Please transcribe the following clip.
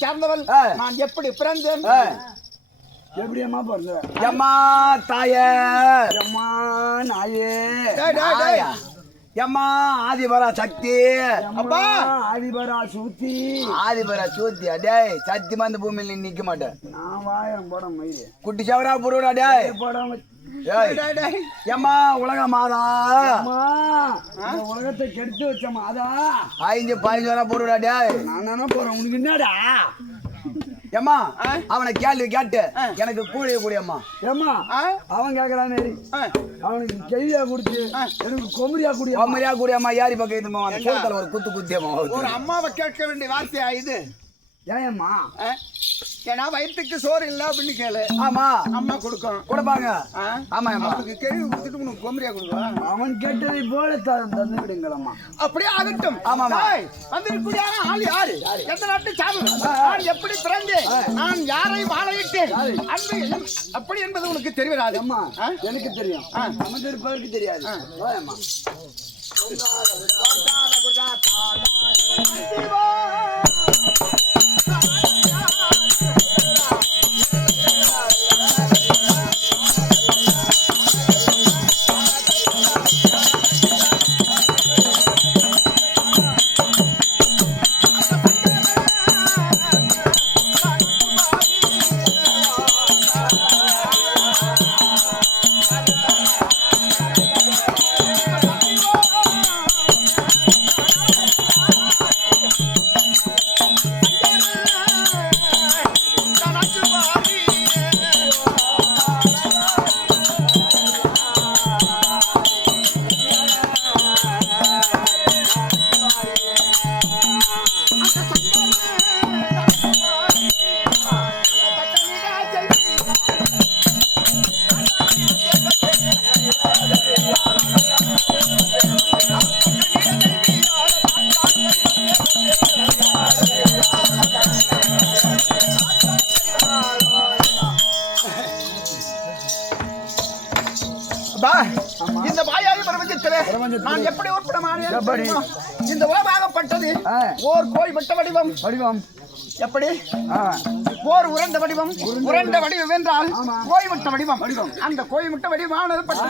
சேர்ந்தவள். நான் எப்படி பிறந்தேன். எப்படி அம்மா பிறந்த? எம்மா தாயே? அம்மா நாயே. எம்மா ஆதிபரா சக்தி? அப்பா. ஆதிபரா சூத்தி. ஆதிபரா சூத்தியா? டேய் சத்தியமா இந்த பூமியில நிக்க மாட்டேன் நான் வாயம் போட மயிறு குட்டி சவரா போடுடா டேய். எம்மா உலக மாதா. உலகத்தை கெடுத்து வச்ச மாதா. ஐந்து பதினஞ்சு வரா போடுடா டேய். நான் தானே போறேன் உனக்கு என்னடா? எம்மா அவனை கேள்வி கேட்டு எனக்கு கூலிய கூடியம்மா ஏம்மா ஆ? அவன் ஆ. அவனுக்கு கெய்யா குடிச்சு எனக்கு கொமரியா குடியா அம்மரியா கூடியம்மா யாரி பக்கம் இது அந்த ஒரு குத்து குத்தியம்மா. ஒரு அம்மாவை கேட்க வேண்டிய வார்த்தையா இது? ஏம்மா? ஆ? ஏன்னா வயிற்றுக்கு சோறு இல்ல அப்படின்னு கேளு. ஆமா. அம்மா கொடுக்கும். கொடுப்பாங்க? ஆமா ஆமா. அவனுக்கு கேள்வி கொடுத்துட்டு உனக்கு கொமரியா கொடுக்கலாம் அவன் கேட்டதை போல தந்து விடுங்களம்மா. அப்படியே ஆகட்டும் ஆமாமா. டேய், வந்திருக்கூடியான ஆள் யாரு? எந்த நாட்டு சார்ந்தவன்? நான் எப்படி பிறந்தேன்? நான் யாரை வாழையிட்டேன் அன்பு அப்படி என்பது உனக்கு தெரிவராது. அம்மா? எனக்கு தெரியும். இருப்பதற்கு தெரியாது. வாயம்மா இந்த வாயாடி பிரபஞ்சத்திலே நான் எப்படி? தெரியுமா? இந்த உலகாகப்பட்டது ஆ. ஓர் கோய் விட்ட வடிவம். வடிவம். எப்படி? ஓர் உருண்ட வடிவம். உருண்ட வடிவம். என்றால் கோய் விட்ட வடிவம். அந்த கோய் விட்ட வடிவமானது பட்ட